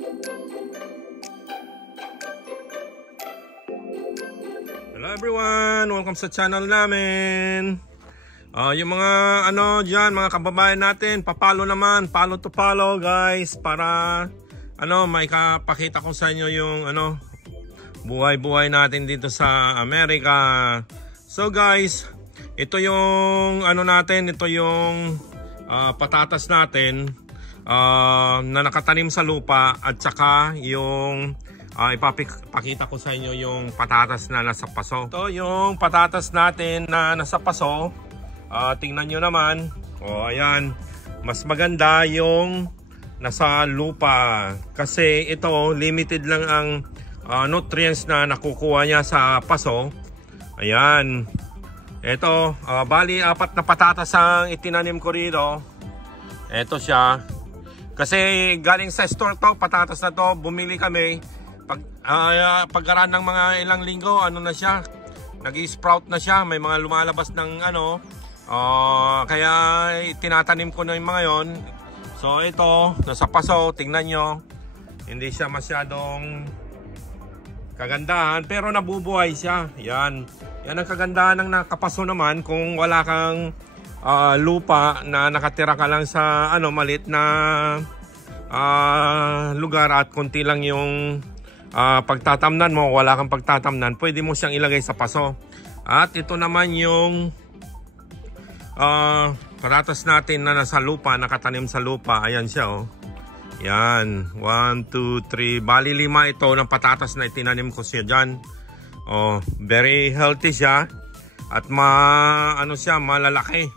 Hello everyone, welcome sa channel namin. Yung mga dyan, mga kababayan natin, papalo naman, follow to follow guys, para maikapakita ko sa inyo yung buhay-buhay natin dito sa Amerika. So guys, ito yung natin, ito yung patatas natin na nakatanim sa lupa, at saka yung ipapakita ko sa inyo yung patatas na nasa paso. Ito yung patatas natin na nasa paso. Tingnan nyo naman. Ayan. Mas maganda yung nasa lupa. Kasi ito, limited lang ang nutrients na nakukuha niya sa paso. Ayan. Ito, bali 4 na patatas ang itinanim ko rito. Ito siya. Kasi galing sa store to, patatas na to, bumili kami. Pagkaraan ng mga ilang linggo, na siya, nag-i-sprout na siya, may mga lumalabas ng kaya tinatanim ko na yung mga yon. So ito, nasa paso, tingnan nyo, hindi siya masyadong kagandahan, pero nabubuhay siya. Yan ang kagandahan ng nakapaso naman. Kung wala kang lupa na nakatira ka lang sa maliit na lugar at konti lang yung pagtatamnan mo, wala kang pagtatamnan, pwede mo siyang ilagay sa paso. At ito naman yung patatas natin na nasa lupa, nakatanim sa lupa. Ayan siya, oh. Yan, 1, 2, 3, bali 5 ito ng patatas na itinanim ko siya dyan. Very healthy siya. At malalaki.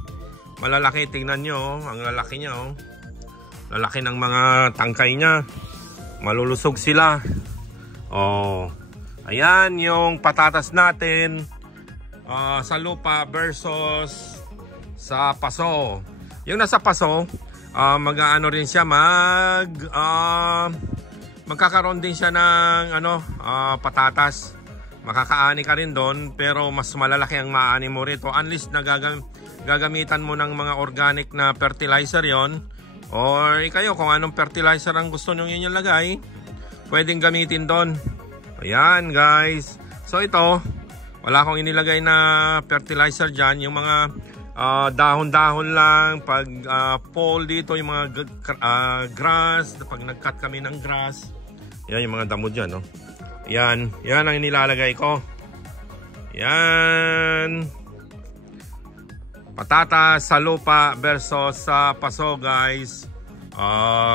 Malalaki, tingnan nyo, ang lalaki niya, oh. Lalaki ng mga tangkay niya. Malulusog sila. Ayan yung patatas natin sa lupa versus sa paso. Yung nasa paso, rin siya, magkakaroon din siya ng patatas. Makakaani ka rin doon, pero mas malalaki ang maani mo rito. Unless gagamitan mo ng mga organic na fertilizer yon, or kayo kung anong fertilizer ang gusto nyo inyong lagay, pwedeng gamitin doon. Ayan guys. So ito, wala akong inilagay na fertilizer dyan. Yung mga dahon-dahon lang. Pag fall dito, yung mga grass, pag nag-cut kami ng grass, yan yung mga damo dyan, no? Yan ang inilalagay ko. Yan. Patatas sa lupa versus sa paso guys.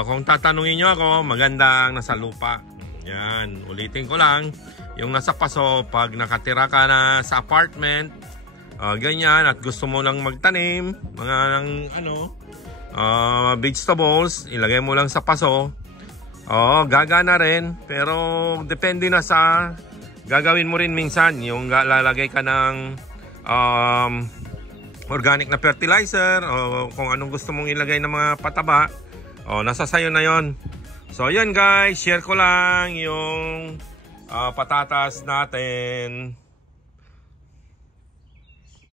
Kung tatanungin nyo ako, maganda ang nasa lupa. Yan, ulitin ko lang, yung nasa paso, pag nakatira ka na sa apartment, ganyan, at gusto mo lang magtanim mga vegetables, ilagay mo lang sa paso. Gagana rin, pero depende na sa gagawin mo rin minsan. Yung lalagay ka ng organic na fertilizer, o kung anong gusto mong ilagay ng mga pataba, nasa sayo na yon. So yan guys, share ko lang yung patatas natin.